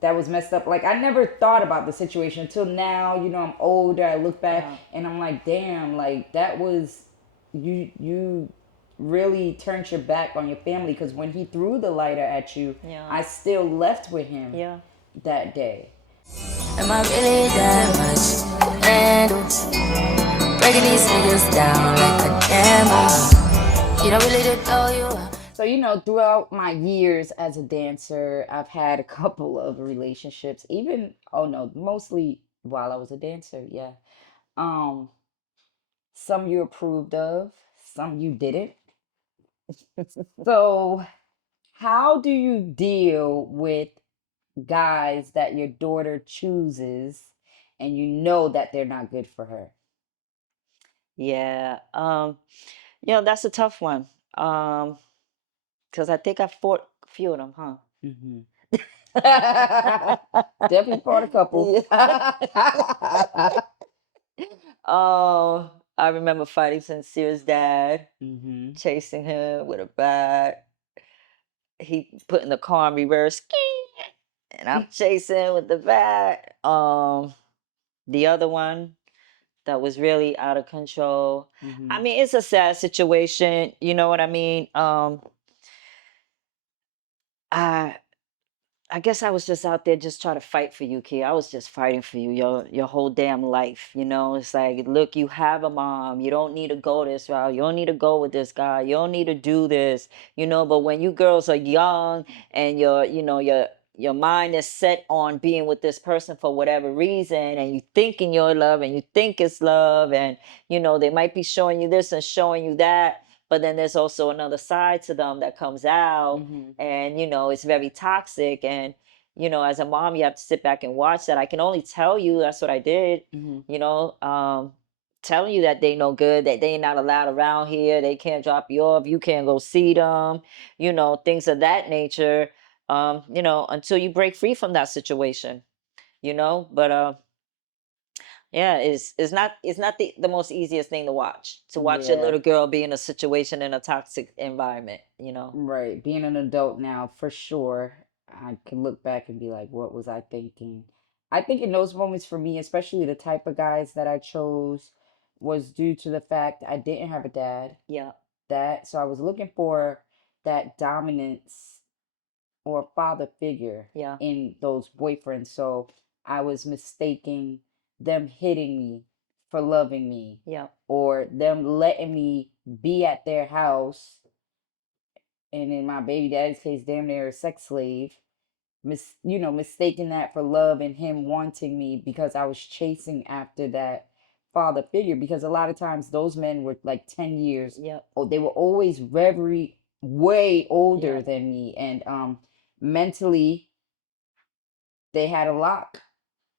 that was messed up. Like I never thought about the situation until now. I'm older. I look back Yeah. and I'm like, damn, like that was you really turned your back on your family because when he threw the lighter at you, Yeah. I still left with him Yeah. that day. Am I really that much? And breaking these niggas down like a camel. You don't really did know you are. So, throughout my years as a dancer, I've had a couple of relationships, even, oh no, mostly while I was a dancer, yeah. Um, some you approved of, some you didn't. So, how do you deal with guys that your daughter chooses and you know that they're not good for her? Yeah. That's a tough one. Um, because I think I fought a few of them, huh? Hmm. Definitely part a couple. Yeah. Oh, I remember fighting Sincere's dad, Hmm. chasing him with a bat. He put in the car in reverse, and I'm chasing with the bat. The other one that was really out of control. I Hmm. mean, it's a sad situation. You know what I mean? I I guess I was just out there just trying to fight for you, kid. I was just fighting for you your whole damn life. It's like, look, you have a mom. You don't need to go this route. You don't need to go with this guy. You don't need to do this. But when you girls are young and your mind is set on being with this person for whatever reason, and you think in your love and you think it's love, and they might be showing you this and showing you that, but then there's also another side to them that comes out, Hmm. and it's very toxic. And as a mom, you have to sit back and watch that. I can only tell you that's what I did. Hmm. you know um Telling you that they no good, that they not allowed around here, they can't drop you off, you can't go see them, things of that nature, until you break free from that situation. But yeah, it's not the most easiest thing to watch a Yeah. little girl be in a situation in a toxic environment. Right. Being an adult now, for sure, I can look back and be like, what was I thinking? I think in those moments for me, especially the type of guys that I chose, was due to the fact I didn't have a dad. Yeah. So I was looking for that dominance or father figure Yeah. in those boyfriends. So I was mistaking them hitting me for loving me Yeah. or them letting me be at their house, and in my baby daddy's case, damn near a sex slave. Mistaking that for love and him wanting me because I was chasing after that father figure. Because a lot of times those men were like 10 years. Yeah. Oh, they were always very way Yeah. older than me, and mentally they had a lock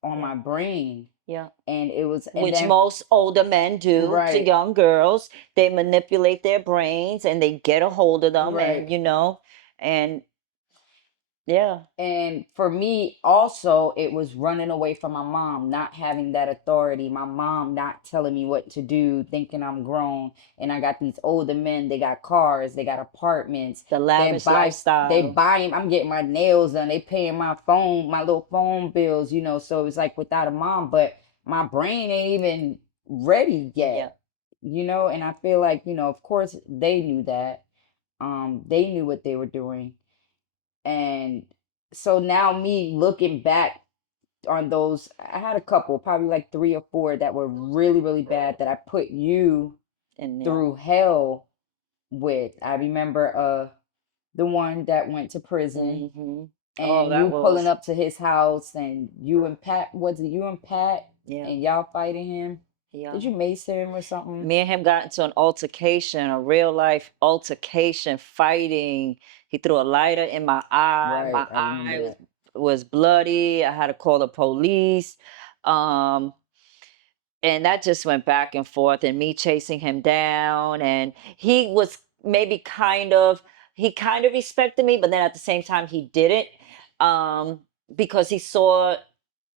on Yeah. my brain, Yeah. and it was, and Which then most older men do to right, young girls. They manipulate their brains and they get a hold of them, right. and yeah. And for me, also, it was running away from my mom, not having that authority. My mom not telling me what to do, thinking I'm grown. And I got these older men. They got cars, they got apartments. The They lavish buy, they lifestyle. buying. I'm getting my nails done. They paying my phone, my little phone bills. So it's like without a mom, but my brain ain't even ready Yeah. yet. And I feel like of course they knew that. They knew what they were doing, and so now me looking back on those, I had a couple, probably like three or four that were really, really bad that I put you And yeah. through hell with. I remember the one that went to prison Hmm. Oh, and that you pulling was, up to his house and you and Pat, was it you and Pat yeah. and y'all fighting him? Yeah. Did you mace him or something? Me and him got into an altercation, a real life altercation, fighting. He threw a lighter in my eye. Right, My I remember eye was that. was bloody. I had to call the police. Um, and that just went back and forth, and me chasing him down. And he kind of respected me, but then at the same time he didn't. Um, because he saw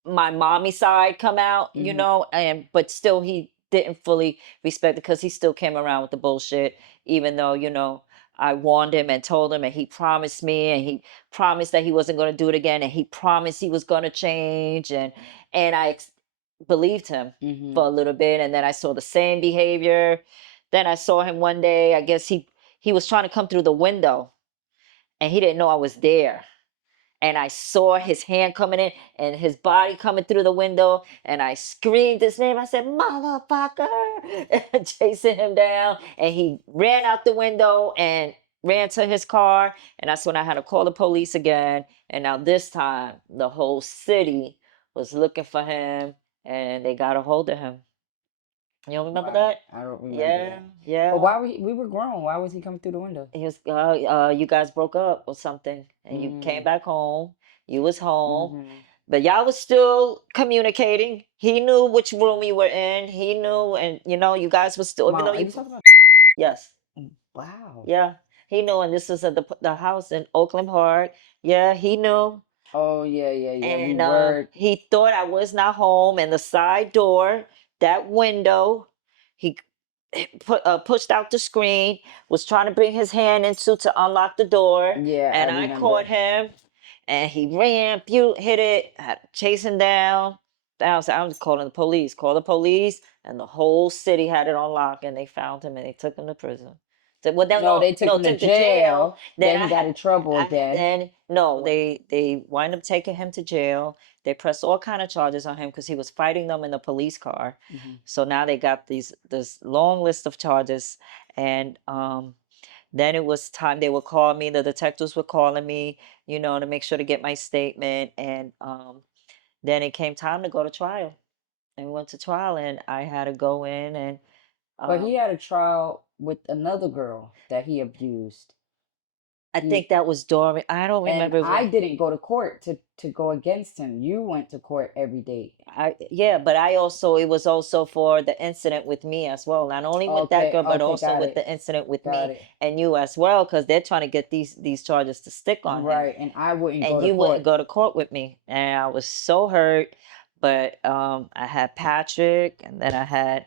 my mommy side come out, Hmm. and but still he didn't fully respect it because he still came around with the bullshit, even though, I warned him and told him, and he promised me, and he promised that he wasn't going to do it again, and he promised he was going to change, and believed him Mm-hmm. for a little bit, and then I saw the same behavior. Then I saw him one day. I guess he was trying to come through the window, and he didn't know I was there, and I saw his hand coming in and his body coming through the window, and I screamed his name. I said, "Motherfucker!" chasing him down, and he ran out the window and ran to his car, and that's when I had to call the police again. And now this time, the whole city was looking for him, and they got a hold of him. You don't remember Wow, that? I don't remember Yeah, that. But yeah. why we were grown? Why was he coming through the window? He was, you guys broke up or something, and you came Mm. back home. You was home, Mm-hmm. but y'all was still communicating. He knew which room you were in. He knew, and you guys was still, even though Mom, are you, you talking about? yes, Wow. yeah, he knew, and this was at the house in Oakland Park. Yeah, he knew, Oh yeah, yeah, yeah. We and were. he thought I was not home, and the side door, that window, he pushed out the screen, was trying to bring his hand into to unlock the door, Yeah, I and I caught remember. him, and he ran, pew, hit it, I had to chase him down. I was calling the police, call the police, and the whole city had it on lock, and they found him and they took him to prison. So, well, no, No, no, they took no, him to took him to jail. jail. Then Then he got in trouble again. then no, What? they wind up taking him to jail. They pressed all kind of charges on him because he was fighting them in the police car. Hmm. So now they got this long list of charges, and then it was time they would call me. The detectives were calling me, to make sure to get my statement, and then it came time to go to trial, and we went to trial, and I had to go in and But he um, had a trial with another girl that he abused. I He think that was Dory. I don't and remember. I didn't go to court to go against him. You went to court every day. Yeah, but I also it was also for the incident with me as well. Not only with that Okay, girl, but okay, also got with it, the incident with got me it. and you as well, because they're trying to get these charges to stick on him. Right, and I wouldn't go And to you wouldn't court. go to court with me, and I was so hurt. But I had Patrick, and then I had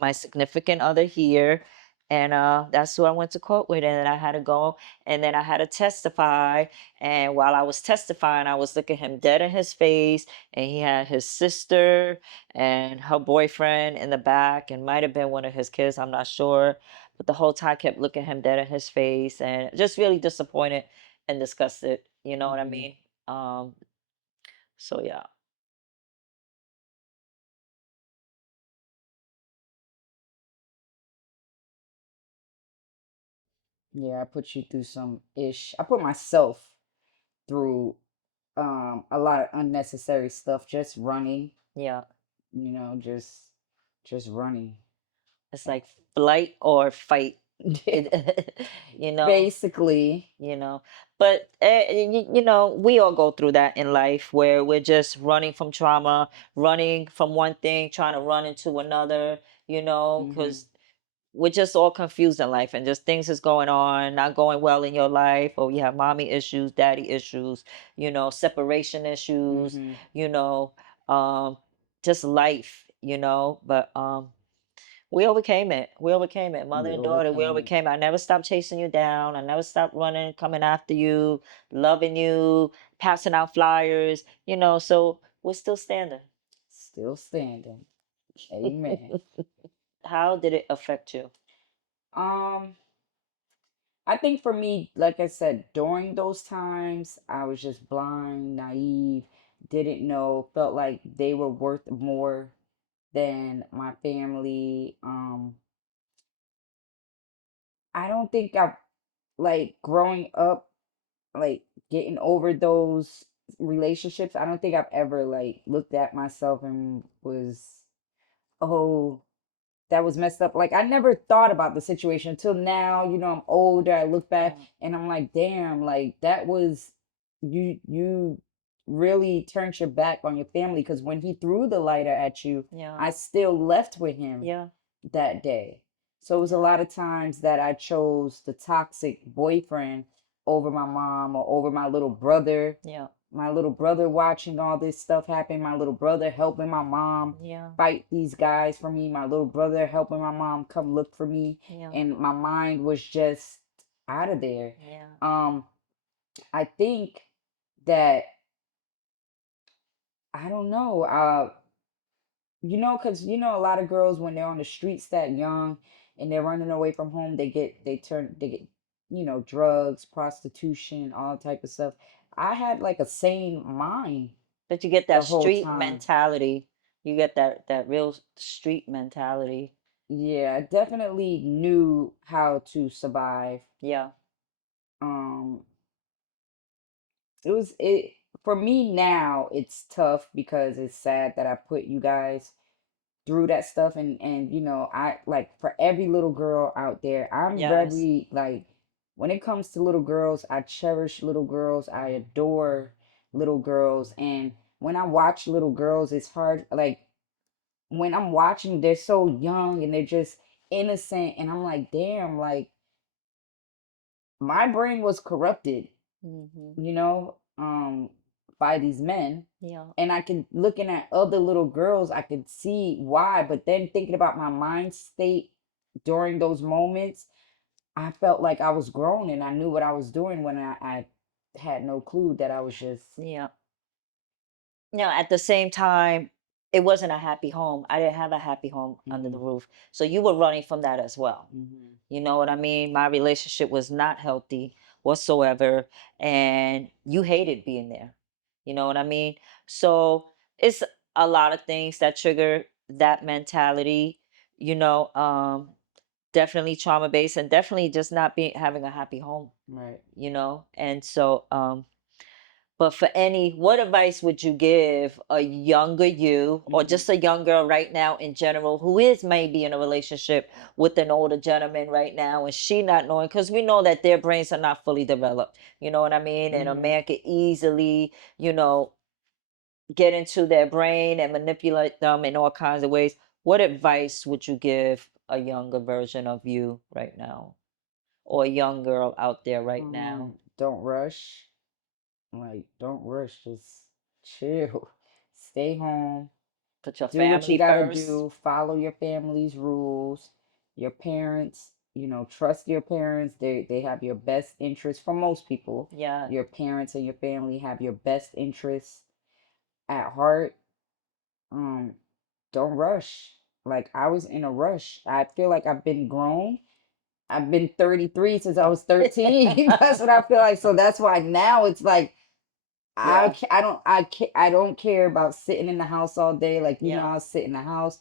my significant other here, and that's who I went to court with, and then I had to go, and then I had to testify. And while I was testifying, I was looking him dead in his face, and he had his sister and her boyfriend in the back, and might have been one of his kids, I'm not sure. But the whole time I kept looking him dead in his face, and just really disappointed and disgusted. You know what I Hmm. mean? Um, so yeah, Yeah, I put you through some ish. I put myself through a lot of unnecessary stuff just running, yeah. just running. It's like flight or fight. It, you know, Basically. you know. But we all go through that in life where we're just running from trauma, running from one thing, trying to run into another. Hmm. Because we're just all confused in life, and just things is going on, not going well in your life, or you have mommy issues, daddy issues, separation issues, Hmm. you know, um, just life, but we overcame it. We overcame it. Mother We and daughter, we overcame it. overcame it. I never stopped chasing you down. I never stopped running, coming after you, loving you, passing out flyers, so we're still standing. Still standing. Amen. How did it affect you? Um, I think for me, like I said, during those times, I was just blind, naive, didn't know, felt like they were worth more than my family. I don't think I've like growing up, like getting over those relationships. I don't think I've ever like looked at myself and was, oh, that was messed up. Like I never thought about the situation until now. I'm older. I look back Yeah, and I'm like, damn, like that was you really turned your back on your family because when he threw the lighter at you, yeah, I still left with him yeah, that day. So it was a yeah, lot of times that I chose the toxic boyfriend over my mom or over yeah, my little brother watching all this stuff happen, my little brother helping my mom yeah, fight these guys for me, my little brother helping my mom come look for me. yeah, And my mind was just out of there. Yeah. Um, I think that I don't know. Because a lot of girls when they're on the streets that young and they're running away from home, they get drugs, prostitution, all type of stuff. I had like a sane mind But you get the that whole street time. mentality. You get that real street mentality. Yeah, I definitely knew how to survive. Yeah. Um, it for me now. It's tough because it's sad that I put you guys through that stuff, and I like for every little girl out there, I'm Yes. very like when it comes to little girls, I cherish little girls, I adore little girls, and when I watch little girls, it's hard, like when I'm watching, they're so young and they're just innocent, and I'm like, damn, like my brain was corrupted, Hmm. you know, by these men. Yeah. And I can looking at other little girls, I could see why. But then thinking about my mind state during those moments, I felt like I was grown and I knew what I was doing when I had no clue that I was just. Yeah. At the same time, it wasn't a happy home. I didn't have a happy home under the Mm-hmm, roof. So you were running from that as well. mm-hmm, You know what I mean? My relationship was not healthy whatsoever. And you hated being there. You know what I mean? So it's a lot of things that trigger that mentality, you know, definitely trauma based and definitely just not being having a happy home, right. And so but for what advice would you give a younger you or Mm-hmm, just a young girl right now in general who is maybe in a relationship with an older gentleman right now and she not knowing? Because we know that their brains are not fully developed. You know what I mean? And a mm-hmm. man could easily, get into their brain and manipulate them in all kinds of ways. What advice would you give a younger version of you right now or a young girl out there right now? Don't rush. Like, don't rush. Just chill. Stay home. Put your Do what you family gotta first. do. Follow your family's rules. Your parents, trust your parents. They have your best interest. For most people, Yeah. your parents and your family have your best interests at heart. Um, don't rush. Like I was in a rush. I feel like I've been grown. I've been 33 since I was 13. That's what I feel like. So that's why now it's like Yeah. I don't care about sitting in the house all day. Like Yeah. I'll sit in the house.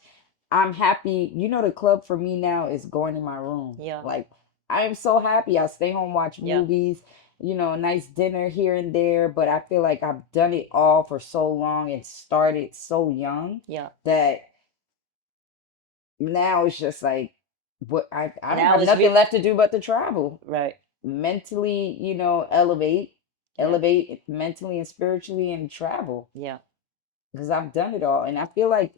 I'm happy. The club for me now is going in my room. Yeah. Like I am so happy. I'll stay home, watch Yeah. movies, a nice dinner here and there. But I feel like I've done it all for so long and started so young Yeah. that now it's just like what I don't Now have it's nothing left to do but to travel. right. Mentally, elevate, Yeah. mentally and spiritually and travel Yeah. because I've done it all, and I feel like,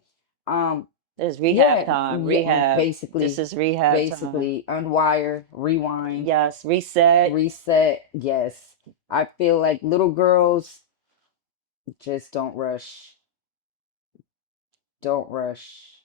um, This is rehab yeah, time. yeah, Rehab. This basically, is rehab time. unwire, rewind, Yes. Reset. reset. Yes, I feel like little girls just don't rush, don't rush.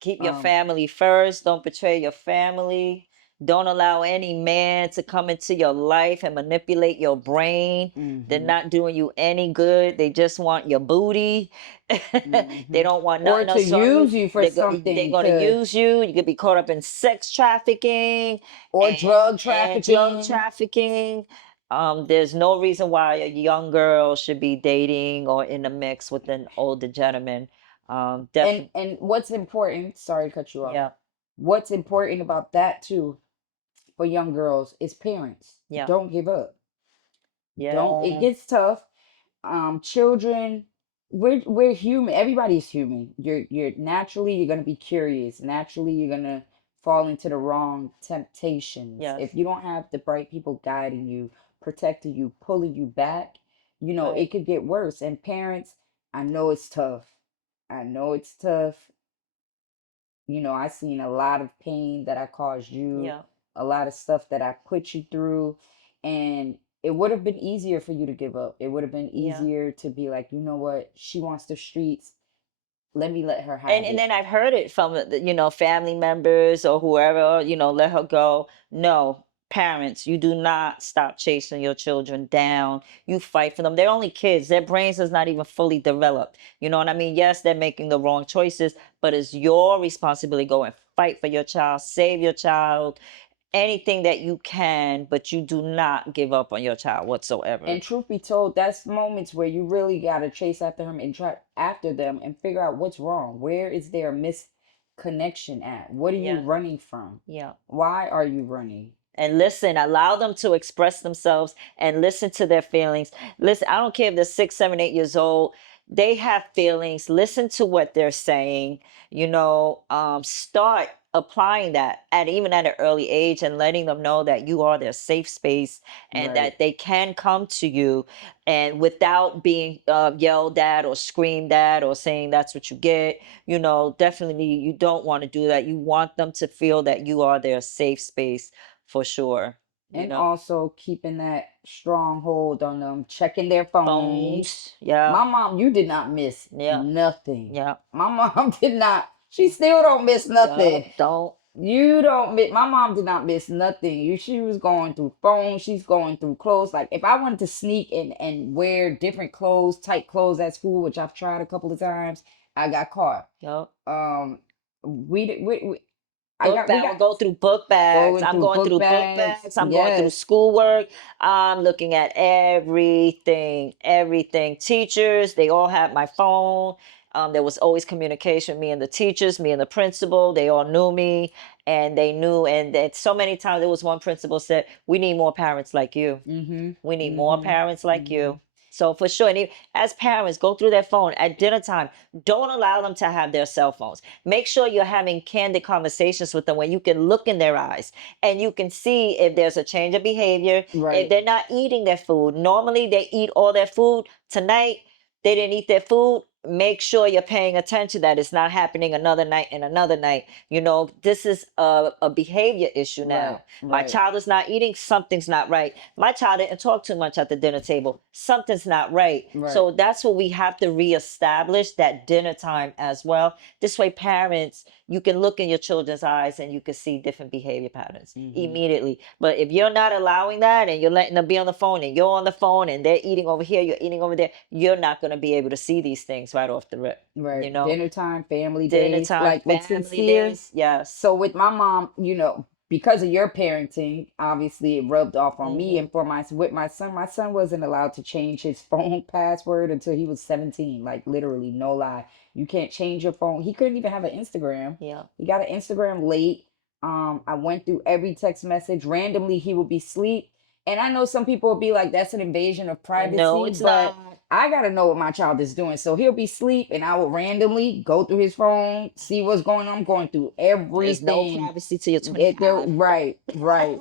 Keep your Um, family first. Don't betray your family. Don't allow any man to come into your life and manipulate your brain. They're hmm not doing you any good. They just want your booty. They hmm don't want or nothing to else on you. use you for They're something going to use you. You could be caught up in sex trafficking or and, drug and drug trafficking. trafficking. There's no reason why a young girl should be dating or in a mix with an older gentleman. and Definitely. and what's important, sorry to cut you off, Yeah. what's important about that too for young girls is parents Yeah. don't give up. Don't It Yeah. gets tough. Children, we're human, everybody's human. You're naturally, you're going to be curious, naturally you're going to fall into the wrong temptations Yes. if you don't have the right people guiding you, protecting you, pulling you back. Right. It could get worse. And parents, I know it's tough. I know it's tough. I seen a lot of pain that I caused you, Yeah. a lot of stuff that I put you through, and it would have been easier for you to give up. It would have been Yeah. easier to be like, you know what, she wants the streets. Let her And have and it. then I've heard it from family members or whoever, let her go. No. parents, you do not stop chasing your children down. You fight for them. They're only kids. Their brains is not even fully developed. You know what I mean? Yes, they're making the wrong choices, but it's your responsibility. Go and fight for your child, save your child, anything that you can, but you do not give up on your child whatsoever. And truth be told, that's moments where you really gotta chase after him and try after them and figure out what's wrong. Where is their misconnection at? What are you Yeah. running from? Yeah. Why are you running? And listen, allow them to express themselves and listen to their feelings. Listen, I don't care if they're 6, 7, 8 years old. They have feelings. Listen to what they're saying. Start applying that at even at an early age and letting them know that you are their safe space and Right. that they can come to you and without being yelled at or screamed at or saying that's what you get. Definitely you don't want to do that. You want them to feel that you are their safe space for sure. And also keeping that strong hold on them, checking their phones. Phones. Yeah. My mom, you did not miss Yeah. nothing. Yeah. My mom did not. She still don't miss nothing. Yeah. Don't. You don't miss. My mom did not miss nothing. She was going through phones. She's going through clothes. Like if I wanted to sneak and wear different clothes, tight clothes at school, which I've tried a couple of times, I got caught. Yep. We we I will got go through book bags. going I'm through going book through book bags. bags. I'm going through Yes. schoolwork. I'm looking at everything, everything. Teachers, they all had my phone. There was always communication, me and the teachers, me and the principal. They all knew me and they knew. And that so many times there was one principal said, we need more parents like you. Mm-hmm. We need more Mm-hmm. parents like Mm-hmm. you. So for sure, and as parents, go through their phone at dinner time. Don't allow them to have their cell phones. Make sure you're having candid conversations with them where you can look in their eyes and you can see if there's a change of behavior, if Right. they're not eating their food. Normally they eat all their food. Tonight they didn't eat their food. Make sure you're paying attention that it's not happening another night and another night. This is a behavior issue Right. now. My Right. child is not eating, something's not right. My child didn't talk too much at the dinner table, something's not right. Right. So that's what we have to reestablish, that dinner time as well. This way, parents, you can look in your children's eyes and you can see different behavior patterns immediately. But if you're not allowing that and you're letting them be on the phone and you're on the phone and they're eating over here, you're eating over there, you're not going to be able to see these things right off the rip. Right. Dinner time, family Dinner days, time, like with family Sincere. days. Yes. So with my mom, because of your parenting, obviously it rubbed off on me. Mhm. And with my son wasn't allowed to change his phone password until he was 17. Like literally, no lie. You can't change your phone. He couldn't even have an Instagram. Yeah. He got an Instagram late. I went through every text message. Randomly, he would be asleep. And I know some people will be like, that's an invasion of privacy. No, it's but not. I gotta know what my child is doing. So he'll be asleep and I will randomly go through his phone, see what's going on. I'm going through There's no everything. privacy till you're 25. Right, right,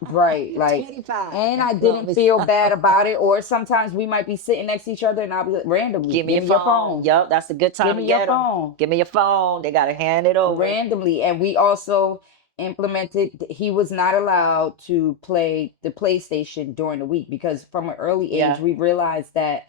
right. Like, 25. and I No, didn't it's feel bad about it. Or sometimes we might be sitting next to each other and I'll be like, randomly, Give me your phone. Yup, that's a good time Give to me your get them. phone. Give me your phone. They gotta hand it over. Randomly. And we also implemented, he was not allowed to play the PlayStation during the week because from an early age, Yeah. we realized that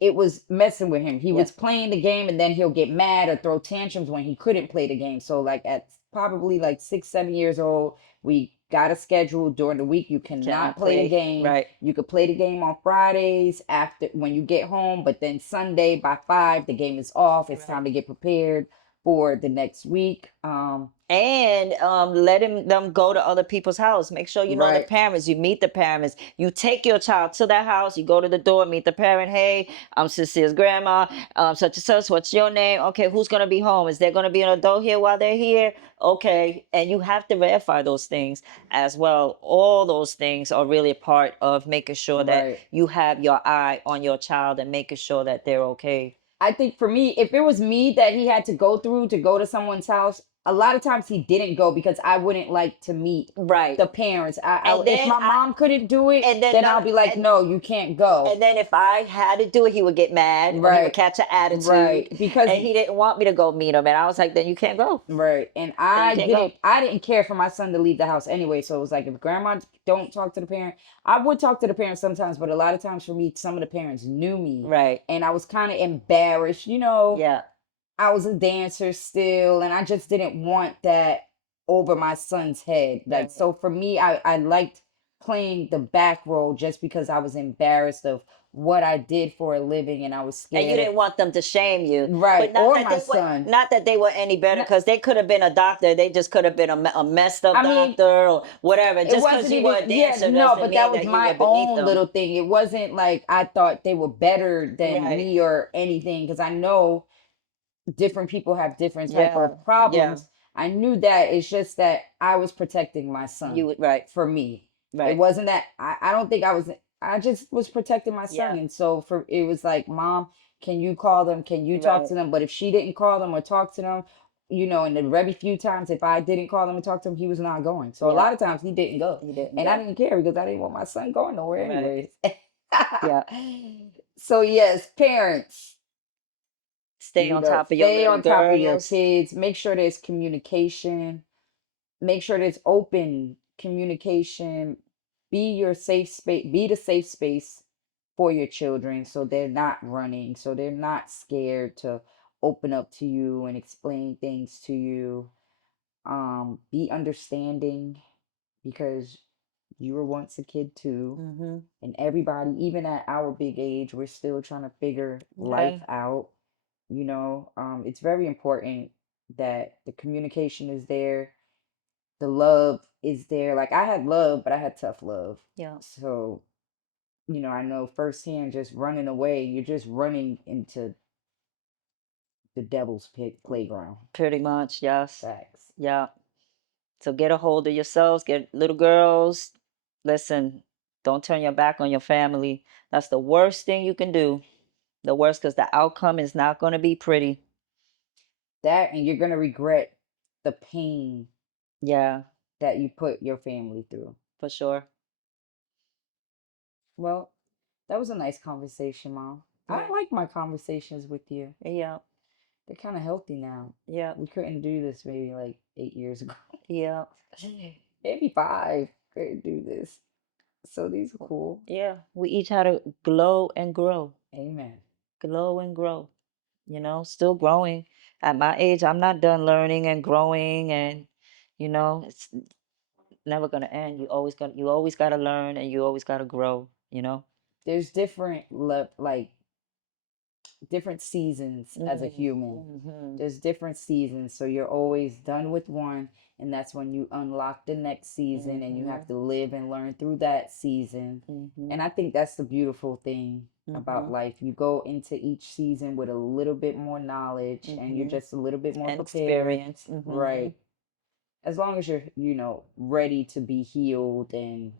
it was messing with him. He Yeah. was playing the game and then he'll get mad or throw tantrums when he couldn't play the game. So like at probably like 6, 7 years old, we got a schedule during the week. You cannot Cannot play the play. game. Right. You could play the game on Fridays after when you get home, but then Sunday by 5, the game is off. It's Right. time to get prepared for the next week. And letting them go to other people's house. Make sure you know the Right. parents. You meet the parents. You take your child to that house. You go to the door, meet the parent. Hey, I'm Cecile's grandma. Such and such. What's your name? Okay, who's gonna be home? Is there gonna be an adult here while they're here? Okay, and you have to verify those things as well. All those things are really a part of making sure that Right. you have your eye on your child and making sure that they're okay. I think for me, if it was me that he had to go through to go to someone's house, a lot of times he didn't go because I wouldn't like to meet Right. the parents. And If then my mom couldn't do it, and then then I'll no- be like, and- no, you can't go. And then if I had to do it, he would get mad or he Right. would catch an attitude. Right. Because And he didn't want me to go meet him. And I was like, then you can't go. right. And you can't go. I didn't care for my son to leave the house anyway. So it was like if grandma don't talk to the parent, I would talk to the parents sometimes, but a lot of times for me, some of the parents knew me. Right. And I was kind of embarrassed, Yeah. I was a dancer still, and I just didn't want that over my son's head. Like, Right. so for me, I liked playing the back role just because I was embarrassed of what I did for a living and I was And you scared of, didn't want them to shame you, right, but or my son. not that they were any better, No, because they could have been a doctor. They just could have been a messed up I mean, doctor or whatever. it Just because wasn't you were even, a yeah, dancer no, doesn't but that mean was that you my were beneath own them. little thing. It wasn't like I thought they were better than Right. me or anything because I know different people have different type Yeah. of Yeah. problems. I knew that. It's just that I was protecting my son Right. for me. It Right. wasn't that I don't think I was, I just was protecting my son. Yeah. And so for it was like, Mom, can you call them? Can you talk Right. to them? But if she didn't call them or talk to them, and the very few times if I didn't call them and talk to him, he was not going. So a Yeah. lot of times he didn't go. You didn't And I go. didn't care because I didn't want my son going nowhere Right. anyways. Yeah. So yes, parents, Stay on top of your stay little on top of your girls. kids. Make sure there's communication. Make sure there's open communication. Be your safe space. Be the safe space for your children so they're not running, so they're not scared to open up to you and explain things to you. Be understanding because you were once a kid too. Mm-hmm. And everybody, even at our big age, we're still trying to figure life Okay. out. It's very important that the communication is there, the love is there. Like I had love, but I had tough love. Yeah. So, I know firsthand just running away, you're just running into the devil's pit playground. Pretty much. Yes. Facts. Yeah. So get a hold of yourselves, get little girls. Listen, don't turn your back on your family. That's the worst thing you can do. The worst, because the outcome is not going to be pretty. That and you're gonna regret the pain Yeah, that you put your family through. for sure. Well, that was a nice conversation, Mom. I Right. like my conversations with you. Yeah, They're kind of healthy now. yeah, We couldn't do this maybe like 8 years ago. yeah, Maybe five. Couldn't do this. So these are cool. yeah. We each had to glow and grow, Amen. glow and grow. Still growing. At my age, I'm not done learning and growing, and it's never gonna end. You always gotta learn, and you always gotta grow. There's different like different seasons as a human. Mm-hmm. There's different seasons, so you're always done with one, and that's when you unlock the next season, and you Mm-hmm. have to live and learn through that season. Mm-hmm. And I think that's the beautiful thing about Mm-hmm. life. You go into each season with a little bit more knowledge, and you're Mm-hmm. just a little bit more And prepared. experience. Mm-hmm. Right. As long as you're, ready to be healed and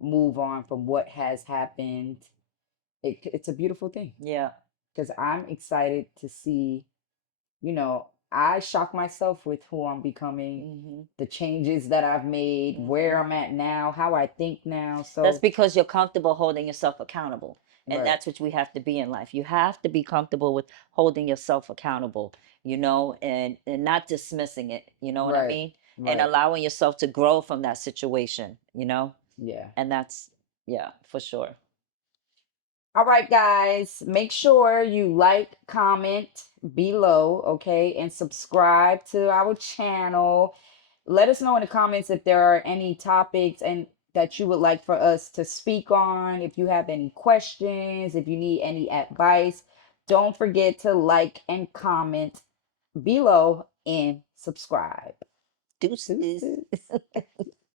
move on from what has happened, it's a beautiful thing Yeah. because I'm excited to see, I shock myself with who I'm becoming, Mm-hmm. the changes that I've made, Mm-hmm. where I'm at now, how I think now. That's So, because you're comfortable holding yourself accountable. And right, that's what we have to be in life. You have to be comfortable with holding yourself accountable, and not dismissing it. You know what I right, mean? And right. allowing yourself to grow from that situation. Yeah. And that's, yeah, for sure. All right, guys, make sure you like, comment below, okay, and subscribe to our channel. Let us know in the comments if there are any topics and that you would like for us to speak on. If you have any questions, if you need any advice, don't forget to like and comment below and subscribe. Deuces. Deuces.